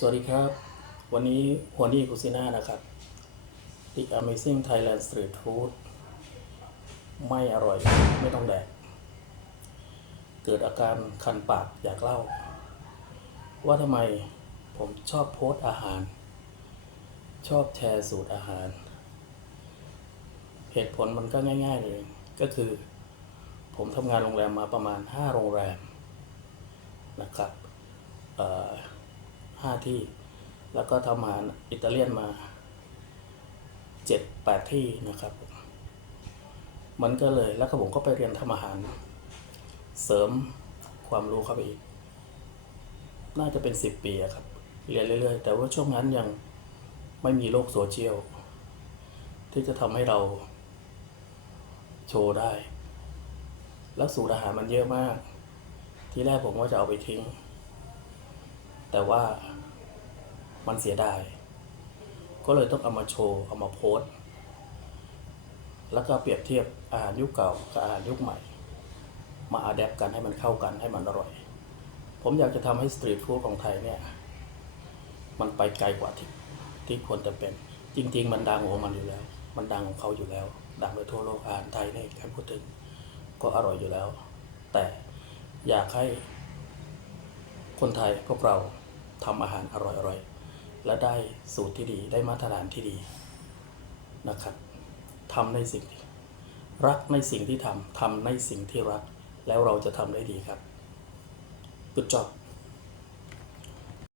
สวัสดีครับ วันนี้หัวนี่กุซิน่านะครับ The Amazing Thailand Street Food ไม่อร่อยไม่ต้องแดก เกิดอาการคันปากอยากเล่า ว่าทำไมผมชอบโพสต์อาหาร ชอบแชร์สูตรอาหาร เหตุผลมันก็ง่ายๆเลยก็คือ ผมทำงานโรงแรมมาประมาณ 5 โรงแรมนะครับเอ่อ ห้าที่ แล้วก็ทำอาหารอิตาเลียนมาเจ็ดแปดที่นะครับ มันก็เลยแล้วก็ผมก็ไปเรียนทำอาหาร เสริมความรู้เข้าไปอีก น่าจะเป็นสิบปีครับ เรียนเรื่อยๆ แต่ว่าช่วงนั้นยังไม่มีโลกโซเชียลที่จะทำให้เราโชว์ได้ แล้วสูตรอาหารมันเยอะมาก ที่แรกผมก็จะเอาไปทิ้ง แต่ว่า มันเสียดาย ก็เลยต้องเอามาโชว์ เอามาโพสต์ แล้วก็เปรียบเทียบอาหารยุคเก่ากับอาหารยุคใหม่ มาอัดแอปกันให้มันเข้ากันให้มันอร่อย ผมอยากจะทำให้สตรีทฟู้ดของไทยเนี่ยมันไปไกลกว่าที่ที่ควรจะเป็น จริง ๆ มันดังของมันอยู่แล้ว มันดังของเขาอยู่แล้ว ดังไปทั่วโลกอาหารไทยเนี่ยแค่พูดถึงก็อร่อยอยู่แล้ว แต่อยากให้คนไทยพวกเราทำอาหารอร่อยๆ และได้สูตรที่ดี ได้มาตรฐานที่ดีนะครับทำในสิ่งที่รักในสิ่งที่ทำทำในสิ่งที่รัก แล้วเราจะทำได้ดีครับ Good job